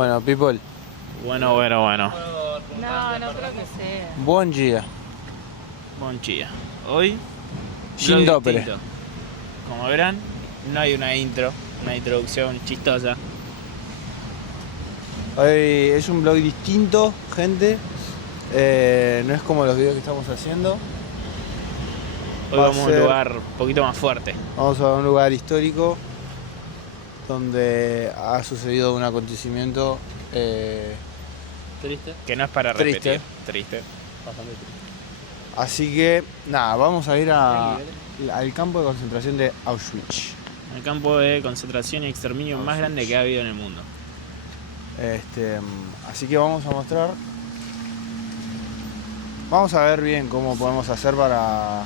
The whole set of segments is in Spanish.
Bueno, people, Bueno. No, no creo que sea. buen día. Buen día. Hoy, Sin vlog dopere. distinto. Como verán, no hay una introducción chistosa. Hoy es un vlog distinto, gente. No es como los videos que estamos haciendo. Hoy Va a vamos a un ser- lugar un poquito más fuerte. Vamos a un lugar histórico donde ha sucedido un acontecimiento ¿Triste? Que no es para Triste. repetir. Triste. Bastante triste. Así que, nada, vamos a ir al campo de concentración de Auschwitz. El campo de concentración y exterminio más grande que ha habido en el mundo. Así que vamos a mostrar. Vamos a ver bien cómo podemos hacer para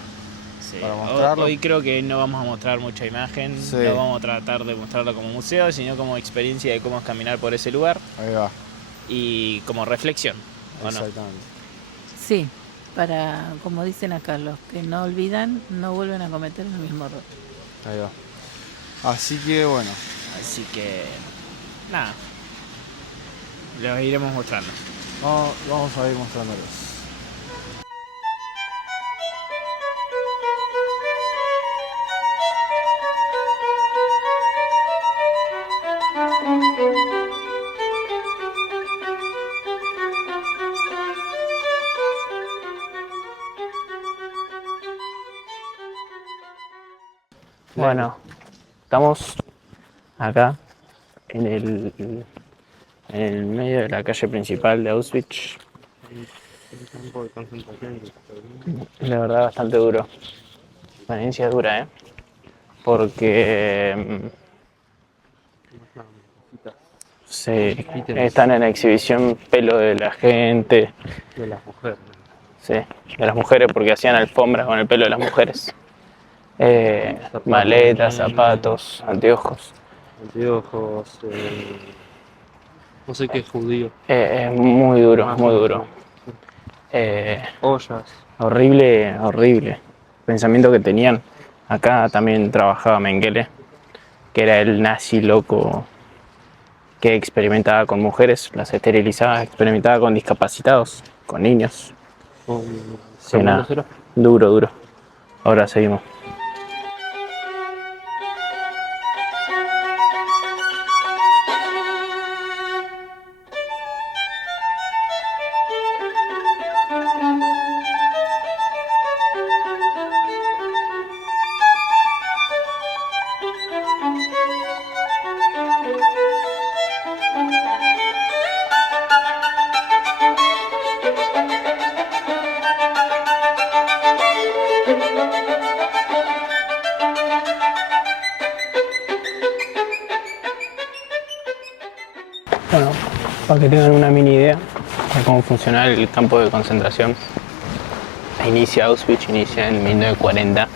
mostrarlo. Hoy creo que no vamos a mostrar mucha imagen, Sí. no vamos a tratar de mostrarlo como museo, sino como experiencia de cómo es caminar por ese lugar Ahí va. y como reflexión, ¿o no? Exactamente. Sí, para, como dicen acá, los que no olvidan, no vuelven a cometer el mismo error. Ahí va. Así que bueno, Así que, nada, los iremos mostrando. vamos a ir mostrándolos. Bueno, estamos acá en el medio de la calle principal de Auschwitz. El campo de concentración. La verdad, bastante duro. La experiencia es dura, ¿eh? Porque sí, están en la exhibición pelo de la gente, De las mujeres. sí, de las mujeres, porque hacían alfombras con el pelo de las mujeres. Maletas, zapatos, anteojos. Anteojos. No sé qué es judío. Es muy duro, muy duro. Ollas. Horrible, horrible. Pensamiento que tenían. Acá también trabajaba Mengele, que era el nazi loco que experimentaba con mujeres, las esterilizaba, experimentaba con discapacitados, con niños. Con Sí, nada. cero. Duro, duro. Ahora seguimos. Bueno, para que tengan una mini idea de cómo funciona el campo de concentración, Auschwitz inicia en 1940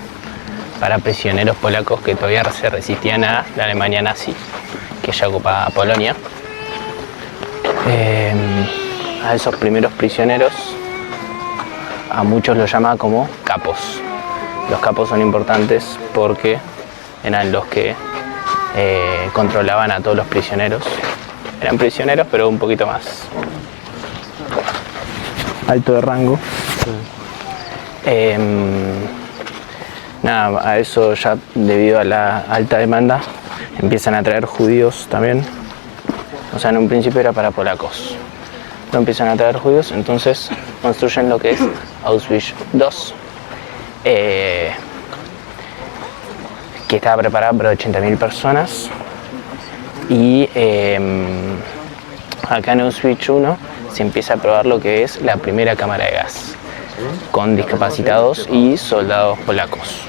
para prisioneros polacos que todavía se resistían a la Alemania nazi, que ya ocupaba Polonia. A esos primeros prisioneros, a muchos los llama como capos. Los capos son importantes porque eran los que controlaban a todos los prisioneros. Eran prisioneros, pero un poquito más alto de rango. Nada, a eso ya debido a la alta demanda empiezan a traer judíos también. O sea, en un principio era para polacos. No empiezan a traer judíos, entonces construyen lo que es Auschwitz II, que estaba preparada para 80.000 personas. Y acá en Auschwitz I se empieza a probar lo que es la primera cámara de gas con discapacitados y soldados polacos.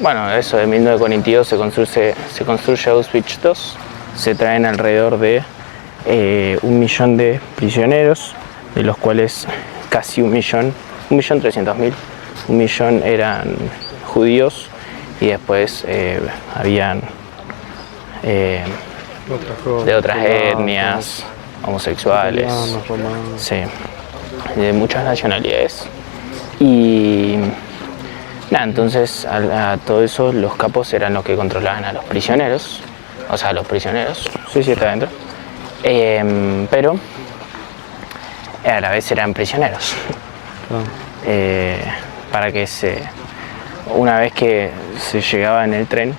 Bueno, eso de 1942 se construye Auschwitz II, se traen alrededor de 1.000.000 de prisioneros, de los cuales casi 1.300.000, 1.000.000 eran judíos y después habían de otras etnias, homosexuales, sí, de muchas nacionalidades. Y Nada, entonces a todo eso los capos eran los que controlaban a los prisioneros. O sea, los prisioneros. Sí, está adentro. Pero a la vez eran prisioneros. Para que una vez que se llegaba en el tren,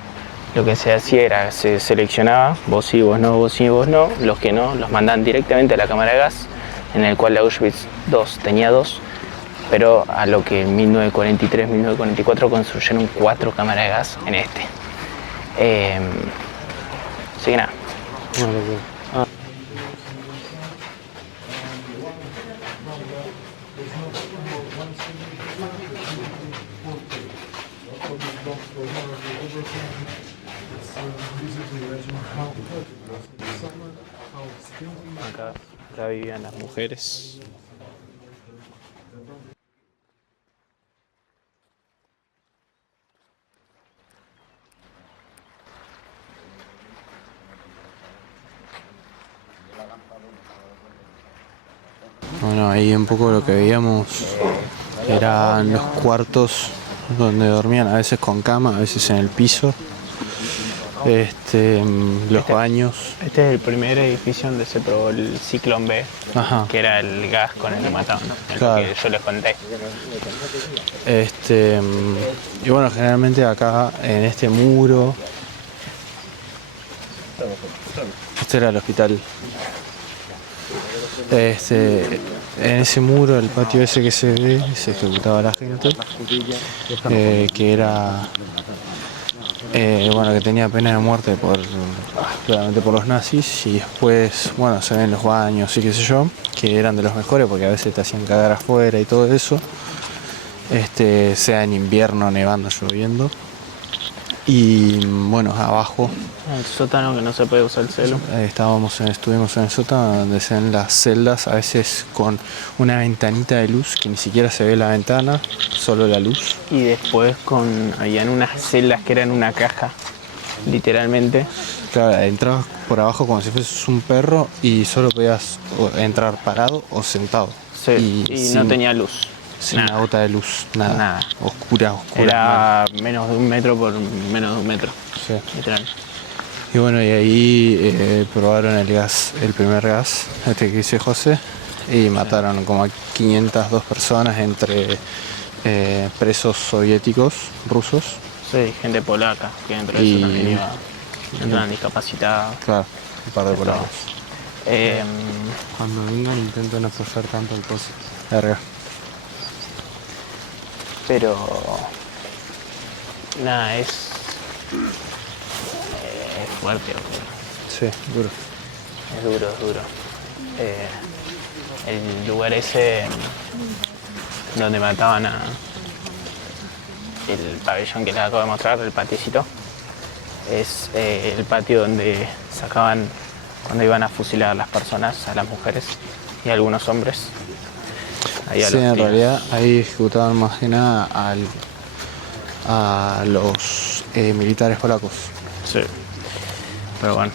lo que se hacía era, se seleccionaba, vos sí, vos no, vos sí, vos no. Los que no, los mandaban directamente a la cámara de gas, en el cual la Auschwitz II tenía 2, pero a lo que en 1943-1944 construyeron 4 cámaras de gas en este. Así que nada. Acá vivían las mujeres. Bueno, ahí un poco lo que veíamos eran los cuartos donde dormían, a veces con cama, a veces en el piso. Los baños. Este es el primer edificio donde se probó el Ciclón B, Ajá. que era el gas con el que mataban, el Claro. que yo les conté. Y bueno, generalmente acá en este muro. Este era el hospital. En ese muro, el patio ese que se ve, se ejecutaba la gente, que era, bueno, que tenía pena de muerte claramente por los nazis, y después, bueno, se ven los baños y qué sé yo, que eran de los mejores porque a veces te hacían cagar afuera y todo eso, sea en invierno, nevando, lloviendo. Y bueno, abajo El sótano que no se puede usar el celu. estuvimos en el sótano donde se ven las celdas, a veces con una ventanita de luz que ni siquiera se ve la ventana, solo la luz. Y después habían unas celdas que eran una caja, literalmente. Claro, entrabas por abajo como si fueses un perro y solo podías entrar parado o sentado. Sí, y no tenía luz. Sin nada. una gota de luz, nada. Oscura. Era menos de 1 metro por menos de 1 metro. Sí. Literal. Y bueno, y ahí probaron el primer gas, que dice José, y mataron como a 502 personas entre presos soviéticos, rusos. Sí, gente polaca, que dentro de eso también entran discapacitados. Claro, un par de polacos. Cuando vengan intento no apoyar tanto el coso. Verga. Pero nada, es fuerte, Sí, duro. es duro. El lugar ese donde mataban el pabellón que les acabo de mostrar, el patiecito, es el patio donde sacaban cuando iban a fusilar a las personas, a las mujeres y a algunos hombres. Ahí Sí, en realidad ahí ejecutaban más que nada a los militares polacos. Sí. Pero bueno.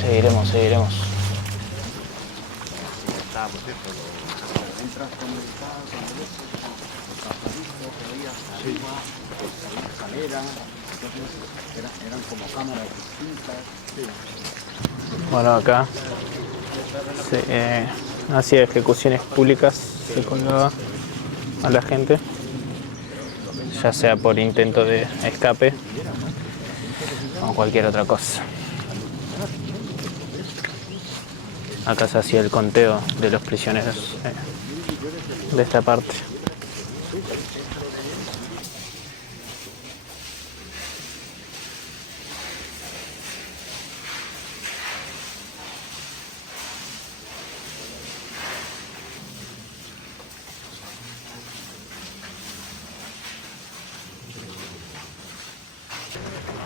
Seguiremos. Bueno, acá se hacía ejecuciones públicas, se colgaba a la gente, ya sea por intento de escape o cualquier otra cosa. Acá se hacía el conteo de los prisioneros de esta parte.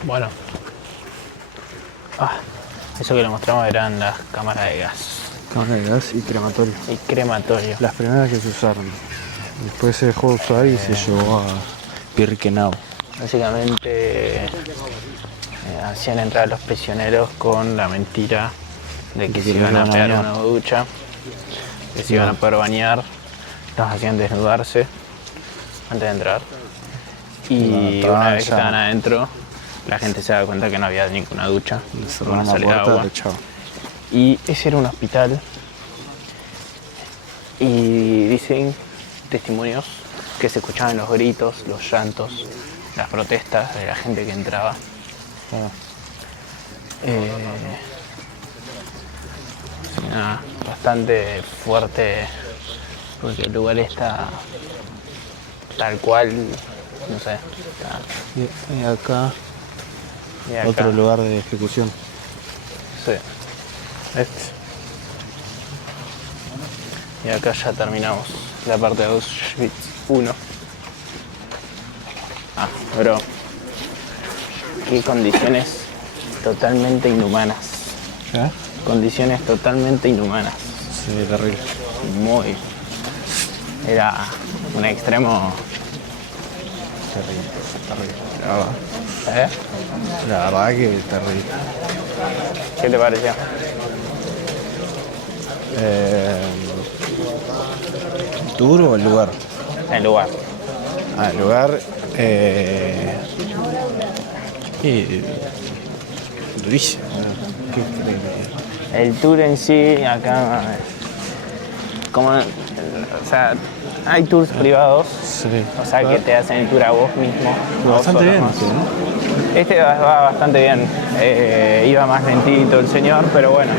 Bueno, eso que le mostramos eran las cámaras de gas Cámara de gas y crematorio. y crematorio. Las primeras que se usaron. Después se dejó de usar y se llevó a Birkenau. Básicamente hacían entrar a los prisioneros con la mentira de que se iban a pegar una ducha, que se iban a poder bañar, los hacían desnudarse, antes de entrar. Y Entraban una vez que ya. estaban adentro, la gente se da cuenta que no había ninguna ducha, Cerraron ninguna la salida de puerta, agua. le echaba. Y ese era un hospital. Y dicen testimonios que se escuchaban los gritos, los llantos, las protestas de la gente que entraba. Ah, Sí, nada, bastante fuerte porque el lugar está tal cual, no sé. y acá, Y acá, otro lugar de ejecución. sí, este. Y acá ya terminamos la parte de Auschwitz 1. Ah, bro. Qué condiciones totalmente inhumanas. ¿Eh? Condiciones totalmente inhumanas. Sí, terrible. Muy. Era un extremo. Terrible. La verdad, ¿Eh? la verdad que terrible. ¿Qué te pareció? ¿Duro o el lugar? El lugar. El lugar. Y durísimo. ¿Qué crees? El tour en sí, acá. Como. O sea, hay tours privados. Sí. O sea, que te hacen el tour a vos mismo. Bastante vos bien, solos. sí, ¿no? Este va bastante bien. Iba más lentito el señor, pero bueno.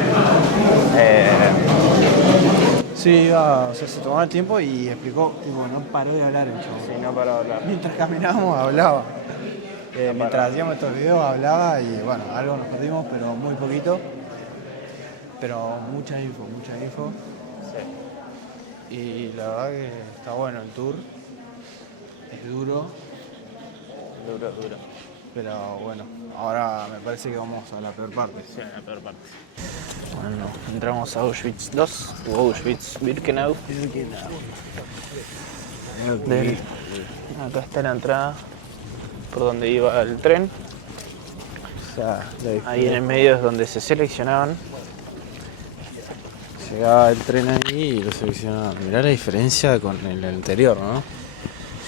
Sí, iba, o sea, se tomaba el tiempo y explicó, tipo, no paró de hablar el chabón. Sí, no para hablar. Mientras caminábamos hablaba. Mientras hacíamos estos videos hablaba y bueno, algo nos perdimos, pero muy poquito. Pero mucha info, mucha info. Sí. Y la verdad que está bueno el tour. Es duro, Duro, duro. pero bueno, ahora me parece que vamos a la peor parte. Sí, en la peor parte. Bueno, entramos a Auschwitz 2 o Auschwitz-Birkenau. Acá está la entrada por donde iba el tren. O sea, Ahí en el medio es donde se seleccionaban. llegaba el tren ahí y lo seleccionaba. Mirá la diferencia con el anterior, ¿no?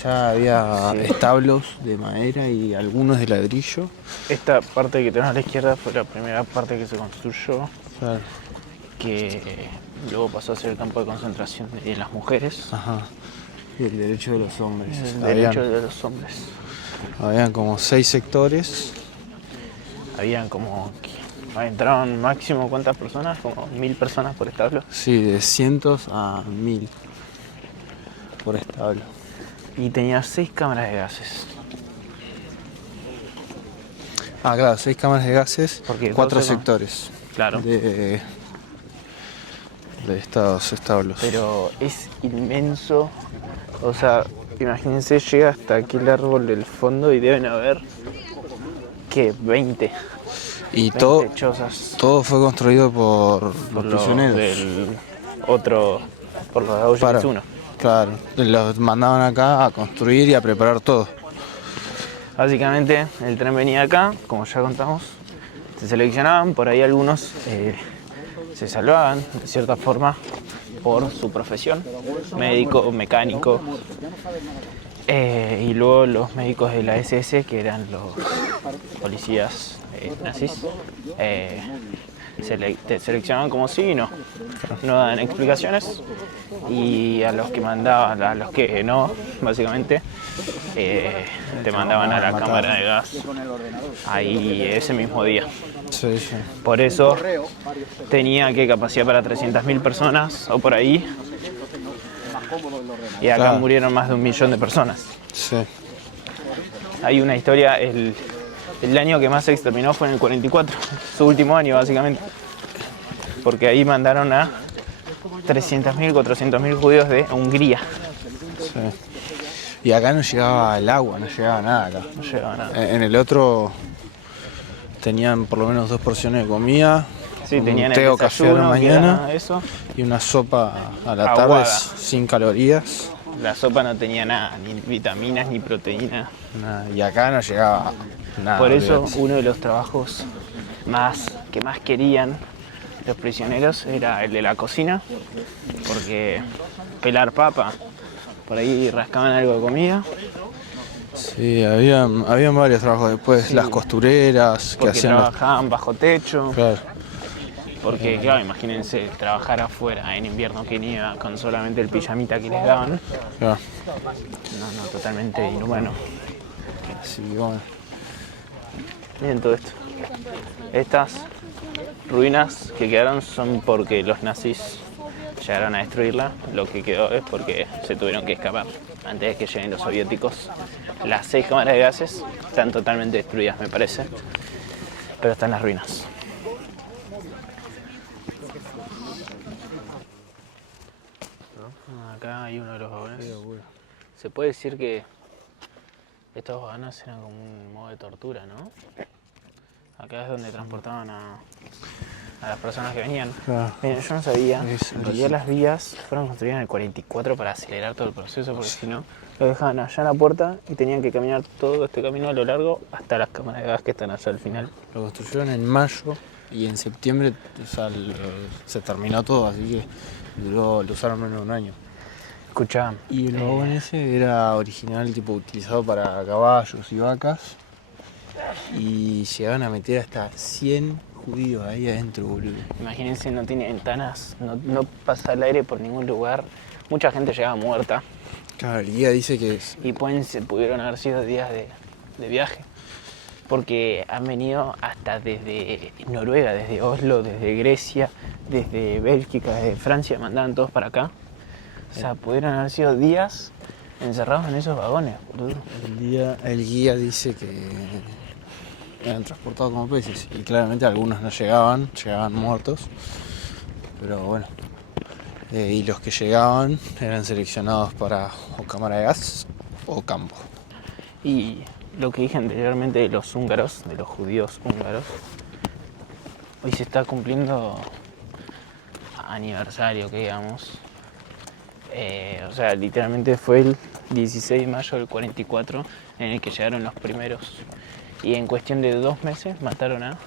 Ya había Sí. establos de madera y algunos de ladrillo. Esta parte que tenemos a la izquierda fue la primera parte que se construyó, Claro. que luego pasó a ser el campo de concentración de las mujeres. Ajá. Y el derecho de los hombres. El derecho de los hombres. Habían como 6 sectores. Habían como... Entraron máximo, ¿cuántas personas? Como 1000 personas por establo. Sí, de cientos a 1000 por establo. Y tenía 6 cámaras de gases. Ah, claro, 6 cámaras de gases, Porque 4 entonces no- sectores Claro. de estos establos. Pero es inmenso. O sea, imagínense, llega hasta aquel árbol del fondo y deben haber, ¿qué? 20 Y todo chozas fue construido por los por los prisioneros. del otro, por los de Auschwitz Para- 1. Claro, los mandaban acá a construir y a preparar todo. Básicamente, el tren venía acá, como ya contamos, se seleccionaban, por ahí algunos se salvaban de cierta forma por su profesión, médico, mecánico, y luego los médicos de la SS, que eran los policías nazis, te seleccionaban como sí y no dan explicaciones, y a los que mandaban, a los que no, básicamente, te mandaban a la cámara de gas ahí ese mismo día. Sí, sí. Por eso tenía que capacidad para 300.000 personas o por ahí, y acá Claro. murieron más de 1 millón de personas. Sí. Hay una historia, el año que más se exterminó fue en el 44, su último año básicamente, porque ahí mandaron a 300.000, 400.000 judíos de Hungría. Sí. Y acá no llegaba el agua, no llegaba nada acá. No llegaba nada. En el otro tenían por lo menos 2 porciones de comida, Sí, un tenían té el o café a la desayuno, que mañana era eso. y una sopa a la Aguada. tarde sin calorías. La sopa no tenía nada, ni vitaminas, ni proteína. Nada. Y acá no llegaba nada. Por eso olvídate. uno de los trabajos que más querían los prisioneros era el de la cocina, porque pelar papa por ahí rascaban algo de comida. Sí, habían varios trabajos después, Sí. las costureras que Porque hacían los... trabajaban bajo techo. Claro, Porque, claro, imagínense trabajar afuera en invierno que nieva con solamente el pijamita que les daban. claro. No, totalmente inhumano. Así que bueno. Miren todo esto. Estas ruinas que quedaron son porque los nazis llegaron a destruirla. Lo que quedó es porque se tuvieron que escapar antes de que lleguen los soviéticos. Las 6 cámaras de gases están totalmente destruidas, me parece. Pero están las ruinas. Acá hay uno de los vagones. Se puede decir que estos vagones eran como un modo de tortura, ¿no? Acá es donde transportaban a las personas que venían. Claro. Yo no sabía. Es En realidad las vías fueron construidas en el 44 para acelerar todo el proceso, porque si no, lo dejaban allá en la puerta y tenían que caminar todo este camino a lo largo hasta las cámaras de gas que están allá al final. Lo construyeron en mayo y en septiembre, o sea, se terminó todo, así que lo usaron menos de un año. Escuchá, Y el vagón ese era original, tipo utilizado para caballos y vacas. Y llegaban a meter hasta 100 judíos ahí adentro, boludo. imagínense, no tiene ventanas, no pasa el aire por ningún lugar. Mucha gente llegaba muerta Claro, el guía dice que y pudieron haber sido días de viaje. Porque han venido hasta desde Noruega, desde Oslo, desde Grecia, desde Bélgica, desde Francia, mandaban todos para acá. O sea, pudieron haber sido días encerrados en esos vagones, boludo. el guía dice que eran transportados como peces. Y claramente algunos no llegaban muertos. Pero bueno. Y los que llegaban eran seleccionados para o cámara de gas o campo. Y lo que dije anteriormente de los húngaros, de los judíos húngaros, hoy se está cumpliendo aniversario, que digamos. O sea, literalmente fue el 16 de mayo del 44 en el que llegaron los primeros. Y en cuestión de 2 meses mataron a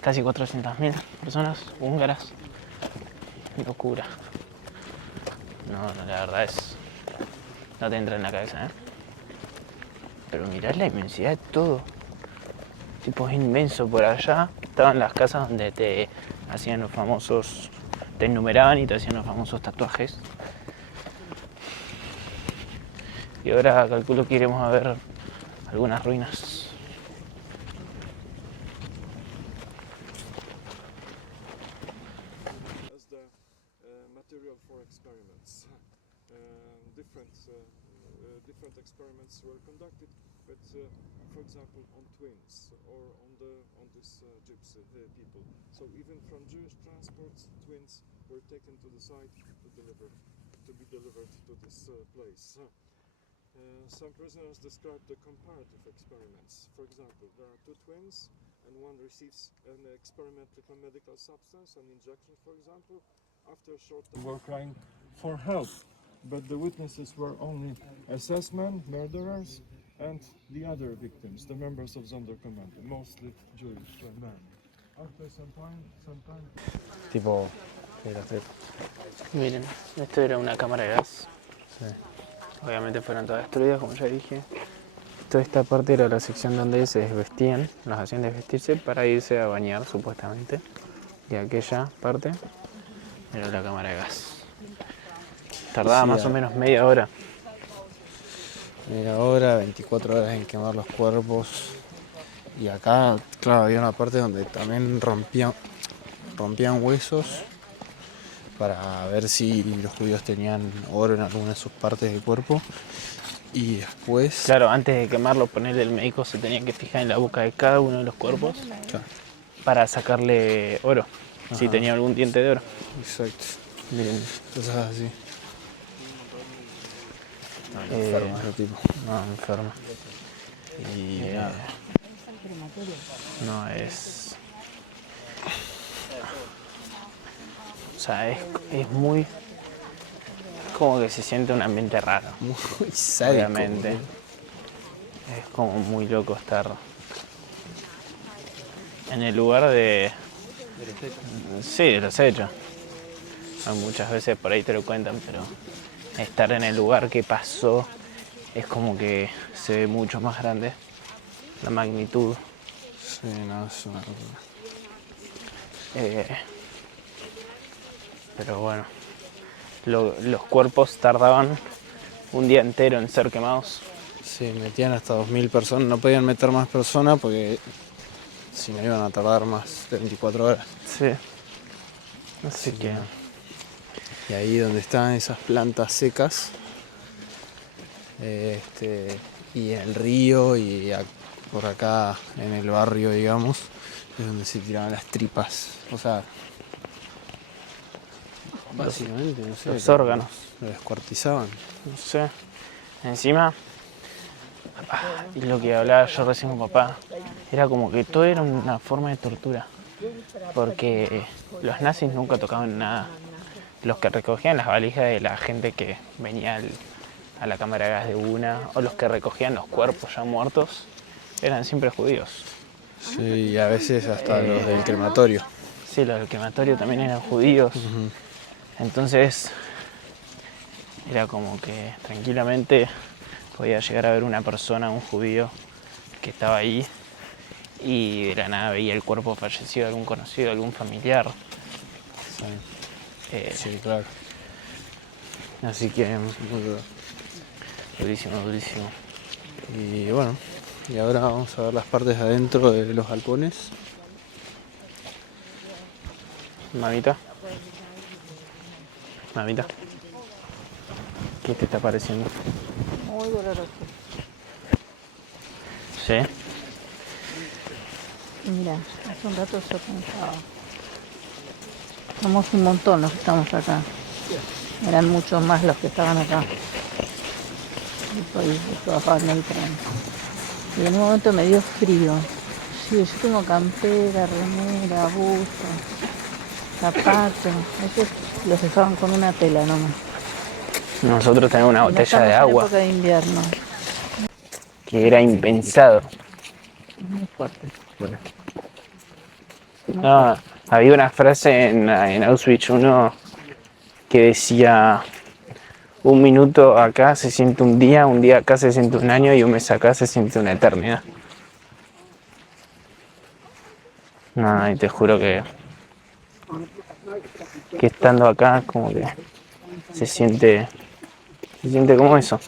casi 400.000 personas húngaras. Locura. No, la verdad es... no te entra en la cabeza, ¿eh? Pero mirá la inmensidad de todo. Tipo, es inmenso. Por allá estaban las casas donde te hacían los famosos... te enumeraban y te hacían los famosos tatuajes. Y ahora calculo que iremos a ver algunas ruinas. As the material for experiments. Different experiments were conducted, but for example on twins or on this gypsy people. So even from Jewish transports, twins were taken to the site to be delivered to this place. Some prisoners described the comparative experiments. For example, there are 2 twins and one receives an experimental medical substance, an injection for example. After a short time, were crying for help, but the witnesses were only SS men, murderers, and the other victims, the members of Sonderkommando, mostly Jewish men. After some time, Tipo, Miren, esto era una cámara de gas. sí. Obviamente fueron todas destruidas, como ya dije. Toda esta parte era la sección donde se desvestían, los hacían desvestirse para irse a bañar, supuestamente. Y aquella parte era la cámara de gas. Tardaba Sí, más o menos media hora. Media hora, 24 horas en quemar los cuerpos. Y acá, claro, había una parte donde también rompían huesos para ver si los judíos tenían oro en alguna de sus partes del cuerpo. Y después... Claro, antes de quemarlo, ponerle el médico se tenía que fijar en la boca de cada uno de los cuerpos Claro, para sacarle oro, si Ajá. tenía algún diente de oro. exacto. Miren, Cosas así. enfermo, Ese tipo. no, enfermo. Y nada. No es... O sea, es muy... como que se siente un ambiente raro, Muy sádico. obviamente. Es como muy loco estar en el lugar de... sí, de los hechos. Muchas veces por ahí te lo cuentan, pero estar en el lugar que pasó es como que se ve mucho más grande la magnitud. Sí, no, es una locura. Pero bueno, los cuerpos tardaban un día entero en ser quemados. Sí, metían hasta 2000 personas, no podían meter más personas porque si no iban a tardar más de 24 horas. Sí. Así que... Y ahí donde están esas plantas secas, y en el río y por acá en el barrio, digamos, es donde se tiraban las tripas. O sea, básicamente, no sé. los órganos. Lo descuartizaban. No sé. Encima, y lo que hablaba yo recién con papá, era como que todo era una forma de tortura. Porque los nazis nunca tocaban nada. Los que recogían las valijas de la gente que venía a la cámara de gas de una, o los que recogían los cuerpos ya muertos, eran siempre judíos. Sí, y a veces hasta los del crematorio. Sí, los del crematorio también eran judíos. Entonces, era como que tranquilamente podía llegar a ver una persona, un judío, que estaba ahí y de la nada veía el cuerpo fallecido de algún conocido, de algún familiar. Sí, claro. Así que Muy duro. durísimo, durísimo. Y bueno, y ahora vamos a ver las partes de adentro de los galpones. Mamita. Mamita. ¿Qué te está pareciendo? Muy doloroso. ¿Sí? Mira, hace un rato yo pensaba. Somos un montón los que estamos acá. Eran muchos más los que estaban acá. Y trabajaban en el tren. Y en un momento me dio frío. Sí, yo tengo campera, remera, buzo, zapatos. Ellos los dejaban con una tela nomás. Nosotros tenemos una Y no botella estamos de en agua época de invierno. que era impensado. Muy fuerte. No, había una frase en Auschwitz 1 que decía: un minuto acá se siente un día acá se siente un año y un mes acá se siente una eternidad. No, y te juro que estando acá como que se siente como eso.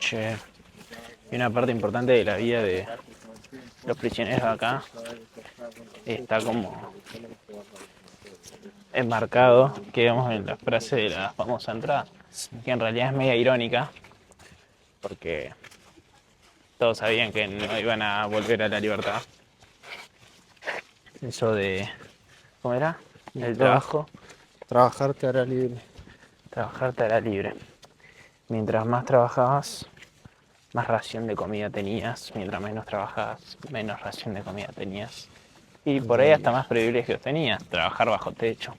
Che, y una parte importante de la vida de los prisioneros acá está como enmarcado, que digamos en la frase de la famosa entrada, que en realidad es media irónica, porque todos sabían que no iban a volver a la libertad. Eso de, ¿cómo era? El trabajo. Trabajar te hará libre. Trabajar te hará libre. Mientras más trabajabas, más ración de comida tenías. Mientras menos trabajabas, menos ración de comida tenías. Y por ahí hasta más privilegios tenías. Trabajar bajo techo.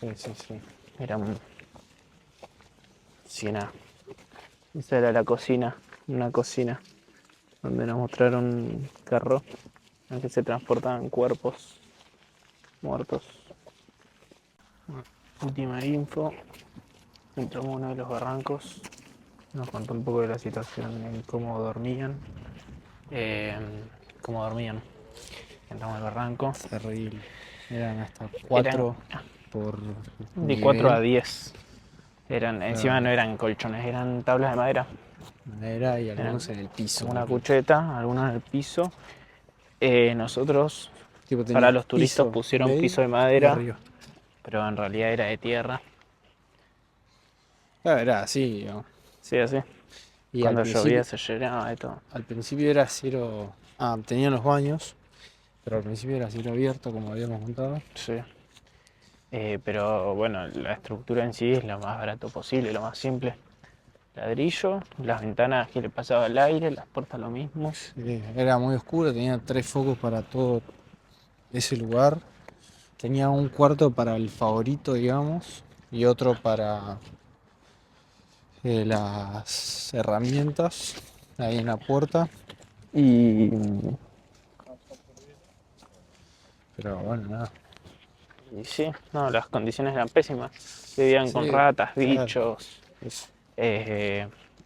Sí, sí, sí. Era un... Sí, nada. Esa era la cocina. Una cocina donde nos mostraron un carro en el que se transportaban cuerpos muertos. Última info. Entramos a uno de los barrancos. Nos contó un poco de la situación en cómo dormían. Entramos al barranco. Terrible. Eran hasta 4 por De nivel. 4 a 10. Encima no eran colchones, eran tablas de madera. Madera y algunos en el piso. Una cucheta, algunos en el piso. Nosotros, Tipo, para los turistas, pusieron piso de madera, arriba. pero en realidad era de tierra. Claro, era así, digamos. Sí, así. Y Cuando al principio, llovía se llenaba y todo. al principio era cielo. Ah, tenían los baños, pero al principio era cielo abierto, como habíamos contado. Sí. Pero bueno, la estructura en sí es lo más barato posible, lo más simple. Ladrillo, las ventanas que le pasaba el aire, las puertas lo mismo. Era muy oscuro, tenía 3 focos para todo ese lugar. Tenía un cuarto para el favorito, digamos, y otro para las herramientas, ahí en la puerta. Y Pero bueno, nada. Y sí, no, las condiciones eran pésimas. Vivían con Sí, ratas, claro. bichos. Eso.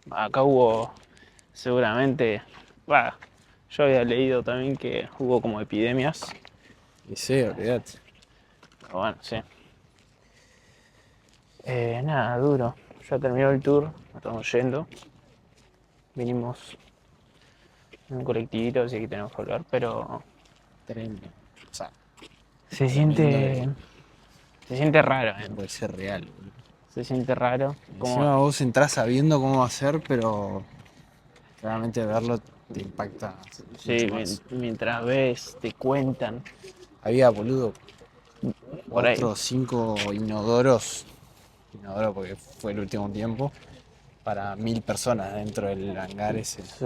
Acá hubo seguramente, bah, yo había leído también que hubo como epidemias. Y sí, olvídate. Pero bueno, sí. Nada, duro. Ya terminó el tour, nos estamos yendo. Vinimos en un colectivito, así que tenemos que volver, pero Tremendo. O sea, se tremendo se siente raro, que puede ser real, boludo. Se siente raro. Encima Como, vos entrás sabiendo cómo va a ser, pero realmente verlo te impacta sí, mucho más. mientras ves, te cuentan. Había, boludo, Por ahí. 5 inodoros, inodoro porque fue el último tiempo, para 1000 personas dentro del hangar ese. Sí.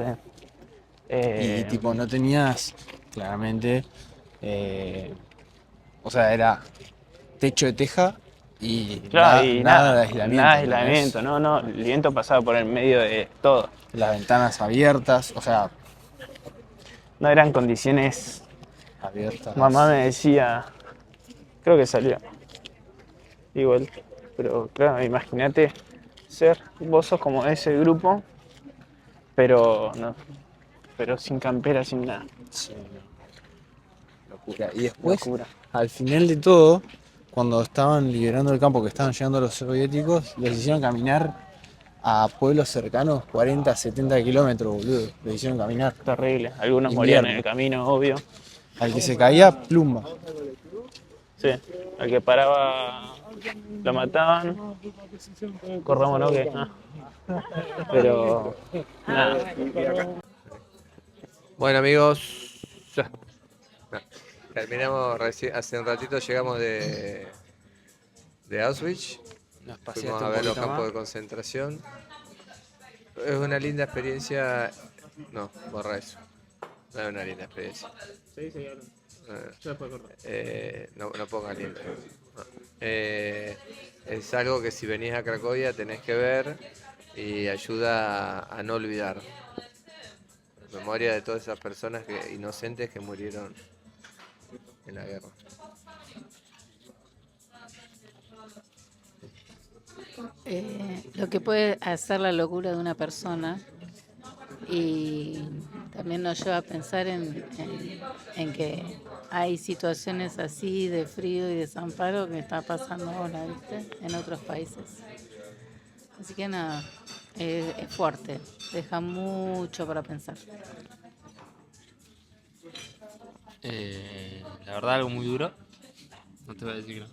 Y tipo, no tenías claramente, o sea, era techo de teja y Claro, y nada de nada aislamiento, de ¿entendés? aislamiento, no, el viento pasaba por el medio de todo. Las ventanas abiertas, o sea, No eran condiciones. abiertas. Mamá me decía, creo que salió igual, pero claro, imagínate vos sos como ese grupo, pero no, pero sin campera, sin nada. Sí, locura. Y después, Locura. al final de todo, cuando estaban liberando el campo, que estaban llegando los soviéticos, los hicieron caminar a pueblos cercanos, 40, 70 kilómetros, boludo. Los hicieron caminar. Terrible. Algunos morían en Invierno. el camino, obvio. Al que se caía, plumba. Sí, al que paraba lo mataban. Corramos, ¿no? Que, Pero nada. Bueno amigos, terminamos hace un ratito, llegamos de Auschwitz, Nos fuimos paseaste a un ver los poquito campos de más. concentración. Es una linda experiencia, no, borra eso, no es una linda experiencia. No ponga linda. No. Es algo que si venís a Cracovia tenés que ver y ayuda a no olvidar. Memoria de todas esas personas inocentes que murieron en la guerra. Lo que puede hacer la locura de una persona y también nos lleva a pensar en que hay situaciones así de frío y desamparo que está pasando ahora, ¿viste? En otros países. Así que nada, es fuerte, deja mucho para pensar. La verdad, algo muy duro. No te voy a decir que no.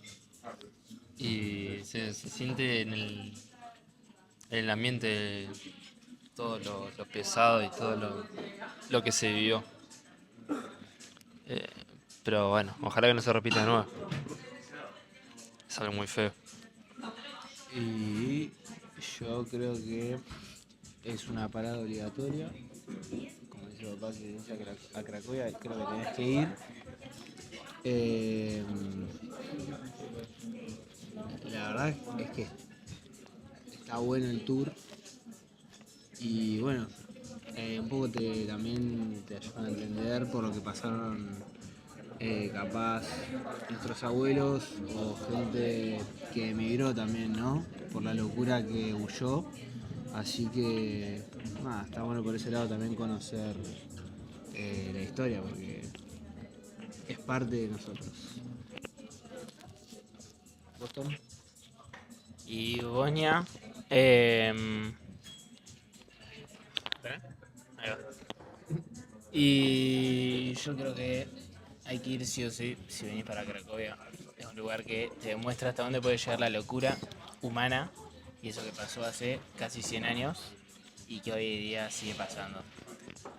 Y se siente en el ambiente todo lo pesado y todo lo que se vivió. Pero bueno, ojalá que no se repita de nuevo. Es algo muy feo. Y yo creo que es una parada obligatoria. Como dice el papá que dice a Cracovia, creo que tenés que ir. La verdad es que está bueno el tour. Y bueno, un poco también te ayudan a entender por lo que pasaron capaz nuestros abuelos o gente que emigró también, ¿no? Por la locura que huyó. Así que nada, está bueno por ese lado también conocer la historia porque es parte de nosotros. ¿Vos, Tom? Y Bosnia. Ahí va. Y yo creo que hay que ir sí o sí si venís para Cracovia. Es un lugar que te demuestra hasta dónde puede llegar la locura humana Y eso que pasó hace casi 100 años y que hoy en día sigue pasando.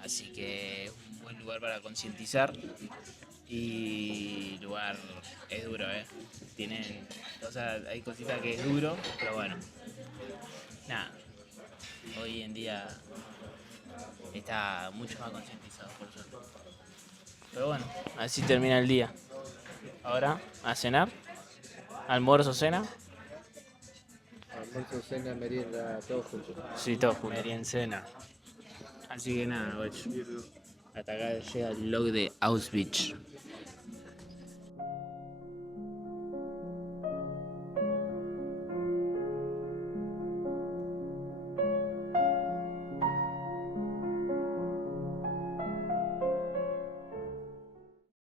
Así que es un buen lugar para concientizar y lugar es duro, Tienen, o sea, hay cositas que es duro, pero bueno, nada, hoy en día está mucho más concientizado por suerte. Pero bueno, así termina el día. Ahora a cenar, almuerzo, cena. Almuerzo, cena, merienda, todo junto. Sí, todo junto. Merienda. Así que nada, guacho. Hasta acá llega el log de Auschwitz.